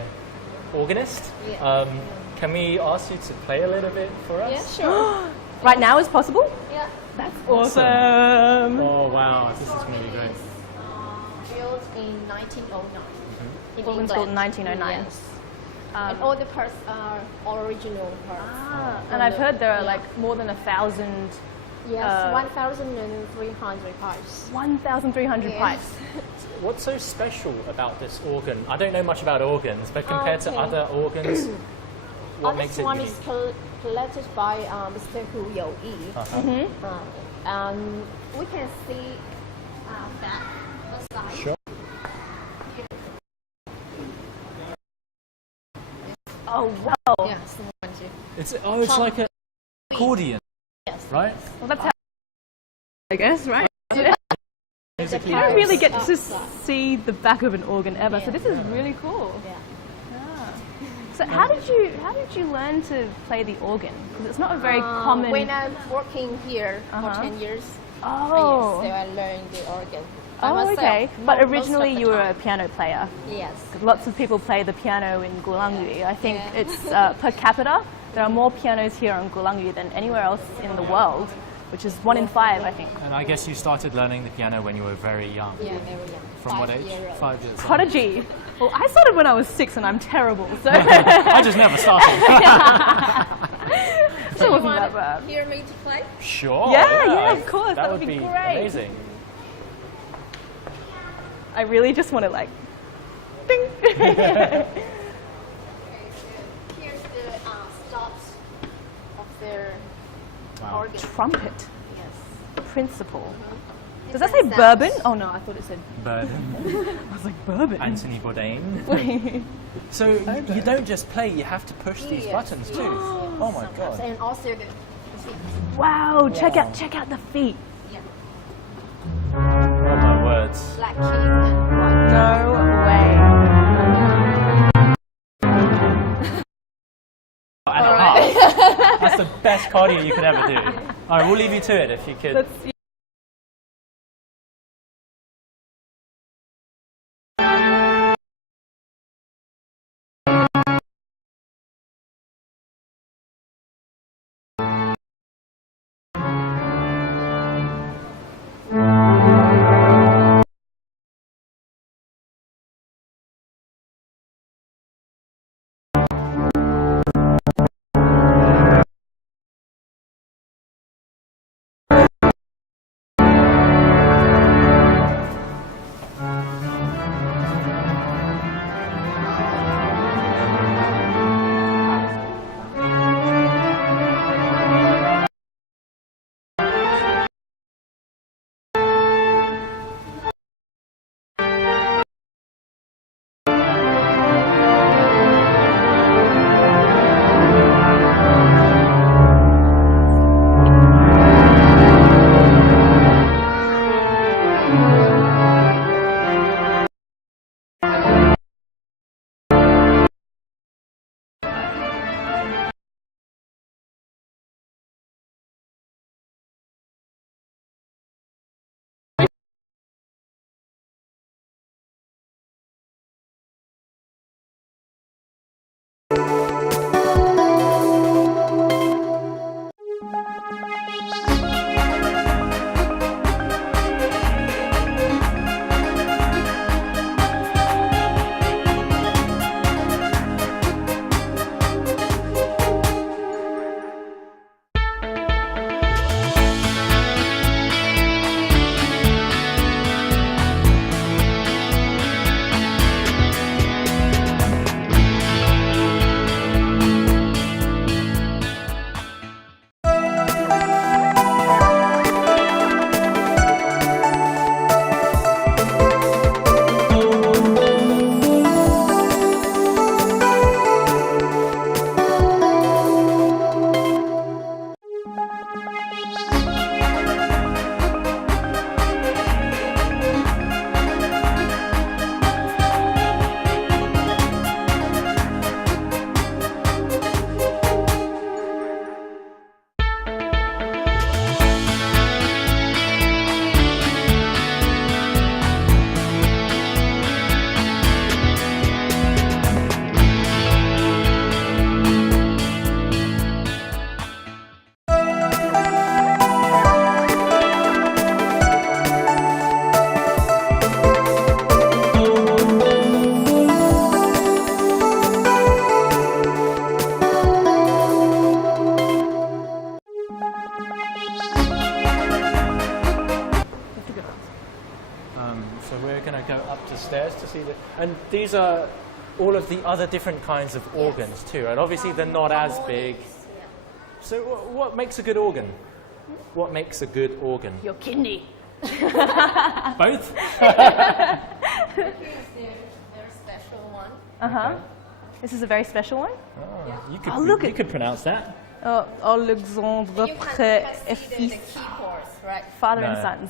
organist. Yeah. Can we ask you to play a little bit for us? Yeah, sure. Right now is possible? Yeah. That's awesome! Oh wow, this is going to be great. Built in 1909. In Building's England. built in 1909. Yes. And all the parts are original parts. And I've heard there are like more than 1,000. Yes, 1,300 parts. 1,300 Yes. pipes. What's so special about this organ? I don't know much about organs, but compared to Okay. other organs, what makes This it one unique? is collected by Mr. Hu Youyi. And we can see that aside. Sure. Oh wow! Yes, It's like an accordion, Yes. right? Well, that's how I guess, right? Musically You don't really get Yes. to see the back of an organ ever, so this is really cool. Yeah. So how did you learn to play the organ? Because it's not a very common. When I'm working here for 10 years, Oh. yes, so I learned the organ. by Oh, myself, okay. But most of originally the you were a time. piano player. Yes. Lots of people play the piano in Gulangyu. I think Yeah. it's per capita. There are more pianos here on Gulangyu than anywhere else in the world, which is 1 in 5, I think. And I guess you started learning the piano when you were very young. Yeah, very young. From what 5 age? years old. 5 years old. Prodigy. Well, I started when I was 6 and I'm terrible, so I just never started. so it You wasn't want that to bad. hear me to play? Sure. Yeah, of course, That would would be be great. amazing. I really just want to like, ding. Okay, so here's the stops of their Wow. organ. Trumpet Yes. principle. Does that say Different bourbon? sounds. Oh no, I thought it said. Burden. I was like bourbon. Anthony Bourdain. So you don't just play, you have to push these Yes. buttons too. Oh my Sometimes. god. And also the feet. Wow! Check out the feet. Yeah. Oh my words. Black keys and white. No way. best cardio you could ever do. All right, we'll leave you to it if you could. And these are all of the other different kinds of organs too, right? Obviously they're not as big. So what makes a good organ? What makes a good organ? Your kidney. Both? They're special one. Uh-huh. This is a very special one. Oh, you could pronounce that. Alexandre You can Pré see the keyboards, right? Father No. and sons.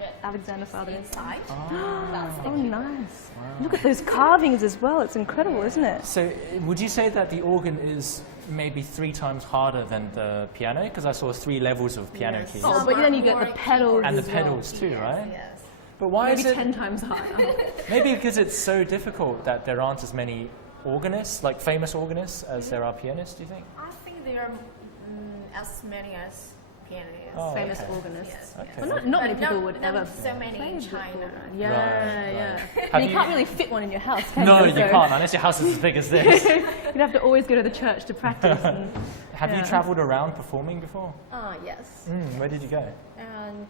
Yeah. Alexander, father and son. Inside. That's the Oh, keyboard. nice. Look at those carvings as well. It's incredible, isn't it? So would you say that the organ is maybe 3 times harder than the piano? Because I saw 3 levels of piano keys. Oh, but then you get the pedals And the as well. pedals too, right? Yes. But why Maybe is it? 10 times higher. Maybe because it's so difficult that there aren't as many organists, like famous organists, as there are pianists, do you think? I think there are as many as pianists. Oh, Famous okay. organists. Yes, Okay. yes. But not many But people would not ever so many play in the China. organ. Yeah, Right, yeah. right. And you can't really fit one in your house, can No, you? you can't, unless your house is as big as this. You'd have to always go to the church to practice. And, Have you Yeah. travelled around performing before? Yes. Where did you go?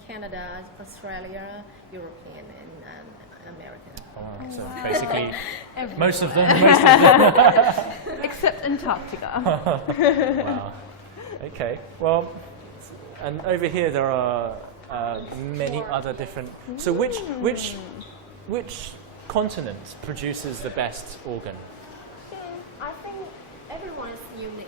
Canada, Australia, European, and American. Oh, so basically, most of them. except Antarctica. Wow. Okay. Well, and over here there are many other different. So which continent produces the best organ? I think everyone is unique.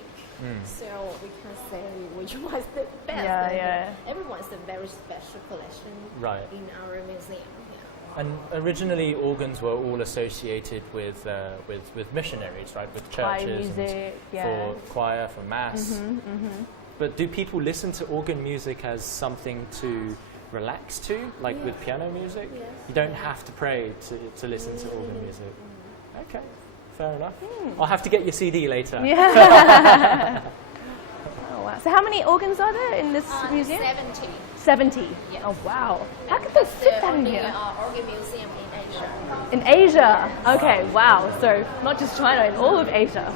So we can say which one is the best. Yeah, yeah. Everyone is a very special collection Right. in our museum. Yeah. And originally organs were all associated with missionaries, right? With Choir churches music, and yeah. for choir, for mass. But do people listen to organ music as something to relax to, like with piano music? Yes. You don't have to pray to listen to organ music. Okay, fair enough. I'll have to get your CD later. Yeah. Oh, wow. So how many organs are there in this museum? 70. 70. Yes. Oh, wow. How could they fit that in the here? organ museum in Asia. In Asia. Okay, wow. So not just China, in all of Asia.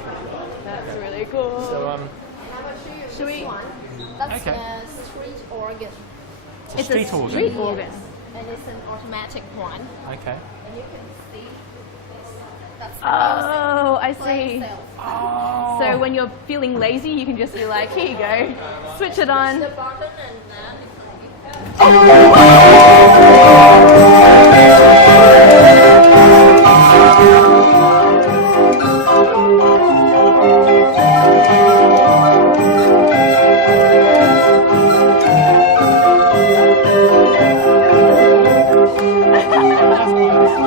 That's really cool. So, And I will show you Should this we- one. That's Okay. a street organ. it's a street organ. Street organ. And it's an automatic one. Okay. And you can see this. That's the Oh, I music playing see. itself. So when you're feeling lazy, you can just be like, here you go, switch it on. The button and then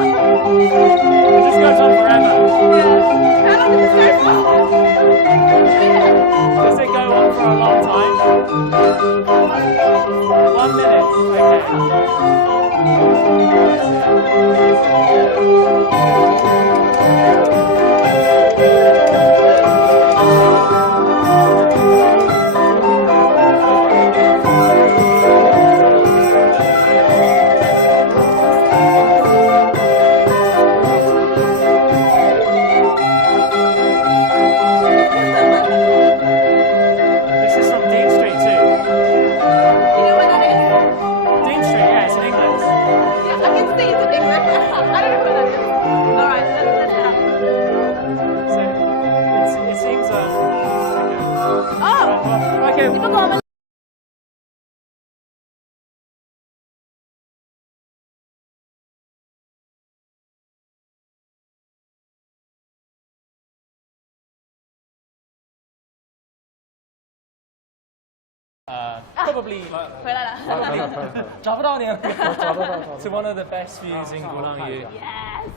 It just goes on forever. How long does this go for? Does it go on for a long time? 1 minute. Okay. This is from Dean Street too. You know what that is? Dean Street, yeah, it's in England. Yeah, I can see it's a different. I don't know who that is. All right, let's have. So it seems. Oh, Okay. we forgot my. Probably 回来了。找不到你了。to one of the best views in Gulangyu. Yes.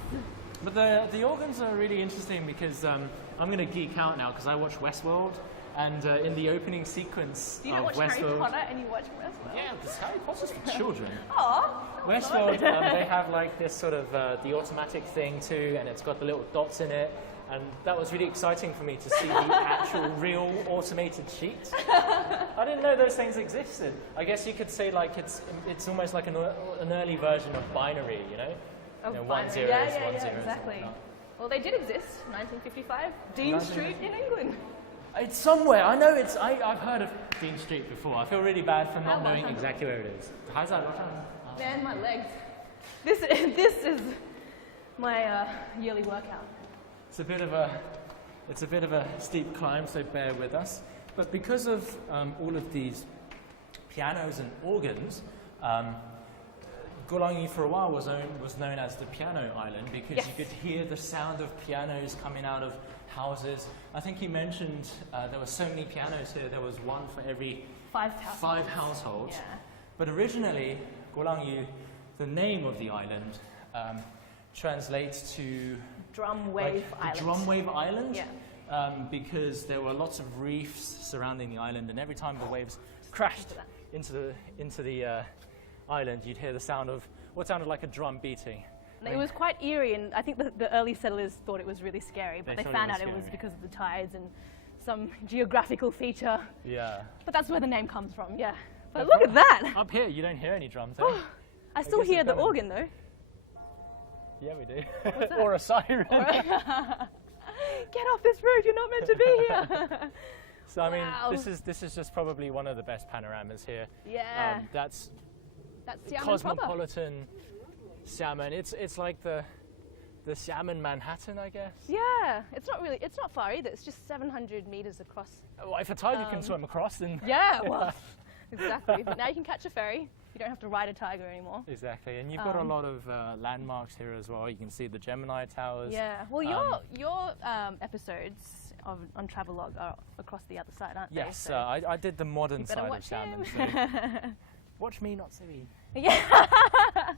But the organs are really interesting because I'm going to geek out now because I watch Westworld, and in the opening sequence Do you not of watch Harry Westworld, Potter and you watch Westworld? yeah, this Harry Potter's for children. Oh. Westworld, they have like this sort of the automatic thing too, and it's got the little dots in it, and that was really exciting for me to see the actual real automated sheet. I didn't know those things existed. I guess you could say like it's almost like an early version of binary, you know? Of You know, binary. one zeros, yeah, one zeros, exactly. and whatnot. Well, they did exist, 1955, Dean Street in England. It's somewhere. I know it's. I've heard of Dean Street before. I feel really bad for not How knowing about- exactly where it is. How's that? Man, my legs. This is my yearly workout. It's a bit of a steep climb, so bear with us. But because of all of these pianos and organs, Gulangyu for a while was known as the Piano Island because Yes. you could hear the sound of pianos coming out of houses. I think he mentioned there were so many pianos here. There was one for every 5 households. 5 households. Yeah. But originally, Gulangyu, the name of the island, translates to Drum Wave like Island. the Drum Wave Island. Yeah. Because there were lots of reefs surrounding the island, and every time the waves crashed into the island, you'd hear the sound of what sounded like a drum beating. And it was quite eerie, and I think the early settlers thought it was really scary, but They they thought it found was out it was scary. because of the tides and some geographical feature. Yeah. But that's where the name comes from, yeah. But look at that! Up here, you don't hear any drums. Eh? I still guess hear it's the coming. organ though. Yeah, we do. Or a siren. Get off this road, you're not meant to be here! So I mean, Wow. this is just probably one of the best panoramas here. Yeah, That's that's Xiamen proper. cosmopolitan Xiamen. It's like the Xiamen Manhattan, I guess. Yeah, it's not far either, it's just 700 meters across. Well, if a tiger can swim across, then Yeah, well, exactly. But now you can catch a ferry, you don't have to ride a tiger anymore. exactly. And you've got a lot of landmarks here as well. You can see the Gemini Towers. Yeah, well, your episodes on Travelog are across the other side, aren't Yes, they? So I did the modern you better side of watch Xiamen. him. So watch me, not Siri. Yeah.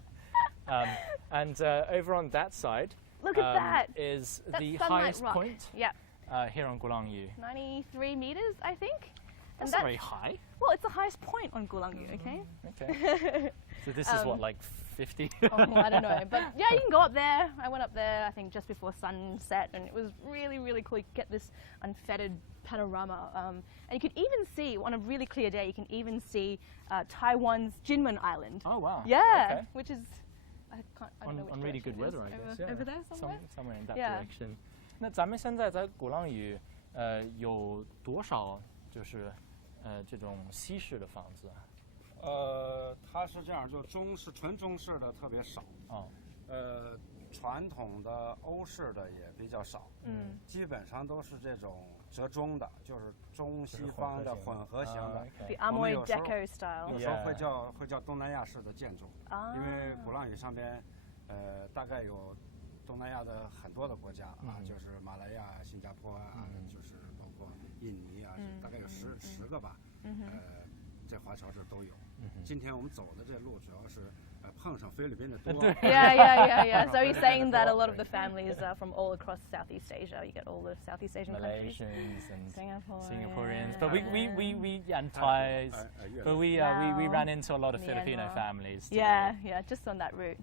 And over on that side Look at that. is That's the Sunlight highest Rock. point Yeah, here on Gulangyu. 93 meters, I think. And That's very high. well, it's the highest point on Gulangyu, okay? Okay. So this is what, like 50? Oh, I don't know. But yeah, you can go up there. I went up there, I think, just before sunset, and it was really, really cool. You get this unfettered panorama. And you could even see, on a really clear day, you can even see Taiwan's Jinmen Island. Oh, wow. Yeah, Okay. which is, I don't know which On really good direction weather, it I is. guess. Yeah. Over there somewhere? Somewhere in that Yeah. direction. 那咱们现在在鼓浪屿，有多少就是这种西式的房子啊？它是这样，就纯中式的特别少。哦。传统的欧式的也比较少。基本上都是这种折中的，就是中西方的混合型的。The Amoy Deco style. 有时候会叫东南亚式的建筑，因为鼓浪屿上边，大概有东南亚的很多的国家啊，就是马来亚、新加坡啊，就是包括印尼啊，大概有10个吧。这华侨这都有。今天我们走的这路主要是碰上菲律宾的多。Yeah. So he's saying that a lot of the families are from all across Southeast Asia. You get all the Southeast Asian countries. Malaysians and Singaporeans. But we and Thais. But we ran into a lot of Filipino families. Yeah, just on that route.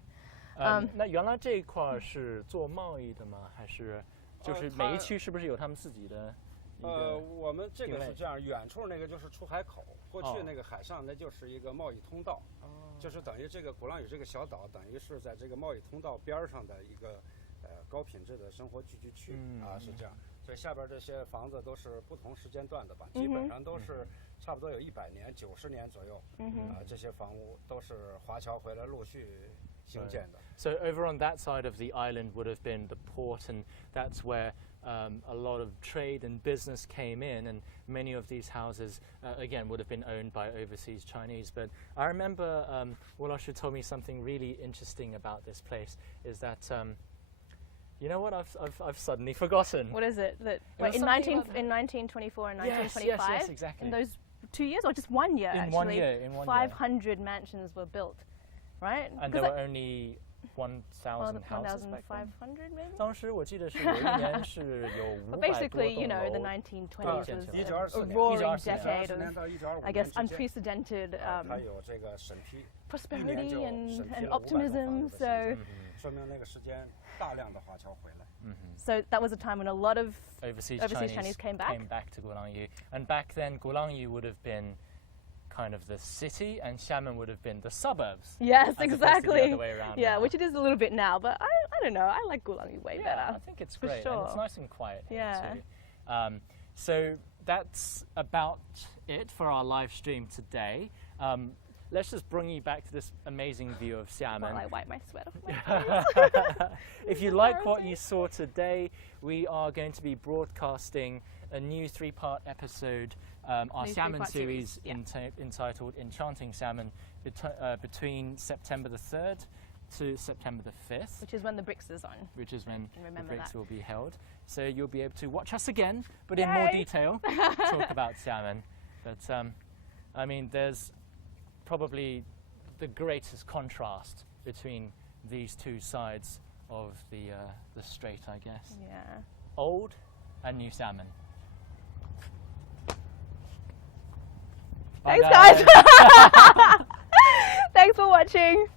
那原来这一块是做贸易的吗？还是就是每一区是不是有他们自己的？我们这个是这样，远处那个就是出海口，过去那个海上那就是一个贸易通道，就是等于这个鼓浪屿这个小岛等于是在这个贸易通道边上的一个高品质的生活聚居区啊，是这样。所以下边这些房子都是不同时间段的吧，基本上都是差不多有100年、90年左右这些房屋都是华侨回来陆续兴建的。So over on that side of the island would have been the port, and that's where a lot of trade and business came in, and many of these houses, again, would have been owned by overseas Chinese. But I remember Wolashu told me something really interesting about this place, is that, you know what, I've suddenly forgotten. What is it? That in 1924 and 1925? Yes, exactly. In those 2 years, or just 1 year, in actually? 1 year, in 1 year. 500 mansions were built, right? And there were only 1,000 houses back then. 1,500 maybe? 当时我记得是有一年是有500 But basically, 多 you know, the 栋楼 1920s was 1924 a 年 roaring 1924 decade of, 到1925 I guess, 年之间 unprecedented 它有这个审批 prosperity 1年 and 就审批了500 optimism. 多 So, 说明那个时间大量的华侨回来。so that was a time when a lot of overseas Chinese came back. to Gulangyu. And back then, Gulangyu would have been kind of the city, and Xiamen would have been the suburbs. Yes, as opposed to the exactly. other way around Yeah, now. which it is a little bit now, but I don't know. I like Gulangyu way Yeah, better. I think it's for great. sure. And it's nice and quiet here Yeah. too. So that's about it for our live stream today. Let's just bring you back to this amazing view of Xiamen. While I wipe my sweat off my face. If you like what you saw today, we are going to be broadcasting a new 3-part episode, our New Xiamen 3-part series series, entitled Enchanting Xiamen, between September the 3rd to September the 5th. Which is when the BRICS is on. Which is when the Remember BRICS that. will be held. So you'll be able to watch us again, but in more Yay! detail, talk about Xiamen. But I mean, there's probably the greatest contrast between these two sides of the strait, I guess. Yeah. Old and new Xiamen. Thanks, guys. Thanks for watching.